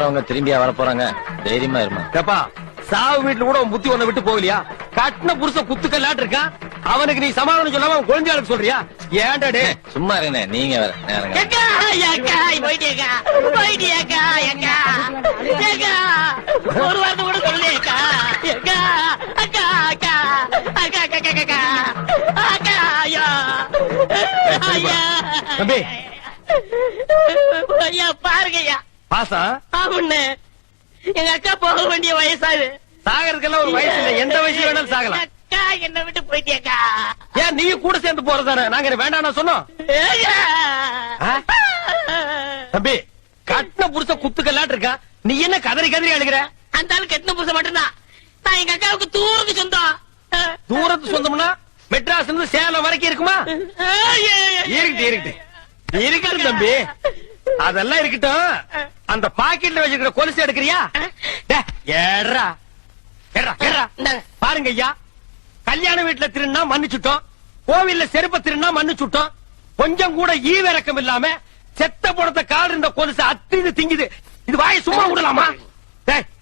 போறவங்க திரும்பியா வர போறாங்க, தைரியமா இருமா. கேப்பா, சாவு வீட்டுல கூட உன் புத்தி ஒண்ணு விட்டு போகலையா? கட்டின புருஷன் குத்துக்கல்லாட்டு இருக்கான், அவனுக்கு நீ சமாதானம் சொல்லாம அவன் குழந்தையாளுக்கு சொல்றியா? ஏன்டா டே? சும்மா இருங்க, நீங்க வேற நேரங்க. ஒரு வார்த்தை கூட சொல்லுக்கா. தம்பி பாருங்கய்யா, பாசா ஆமாண்ணே, எங்க அக்கா போக வேண்டிய வயசாது. சாகறதுக்கெல்லாம் ஒரு வயசு இல்ல, எந்த வயசுல வேணாலும் சாகலாம். அக்கா என்ன விட்டு போயிட்டியக்கா. ஏன் நீ கூட சேர்ந்து போறதானே? நாங்க வேண்டாம் சொன்னோம். தம்பி, கட்டின புருஷ குத்துக்கல்லாட்டு இருக்கா, நீ என்ன கதறி கதறி அழுகிற? அந்த ஆள் கட்டின புருஷன் மட்டும்தான். நான் எங்க அக்காவுக்கு தூரத்து சொந்தம். தூரத்து சொந்தம்னா மெட்ராஸ் இருந்து சேலம் வரைக்கும் இருக்குமா? இருக்கட்டும் தம்பி, அதெல்லாம் இருக்கட்டும். அந்த பாக்கெட்ல வச்சிருக்கிற கொலுசு எடுக்கிறியா? ஏறா ஏறா ஏறா. பாருங்க ஐயா, கல்யாண வீட்டுல திருநா மன்னிச்சுட்டோம், கோவில்ல செருப்ப திருநா மன்னிச்சுட்டோம். கொஞ்சம் கூட ஈவிரக்கம் இல்லாம செத்த பணத்தை கால் இருந்த கொலுசு அத்தின்னு திங்குது. இது வாயை சும்மா விடலாமா?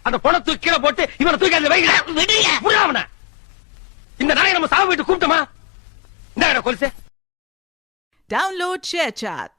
அந்த பணம் தூக்கி கீழே போட்டு இவனை தூக்கி அந்த வைக்கிறேன். இந்த நாயை நம்ம சாவு வீட்டு கூப்பிட்டோமா? இந்த கொலுசு. Download ShareChat.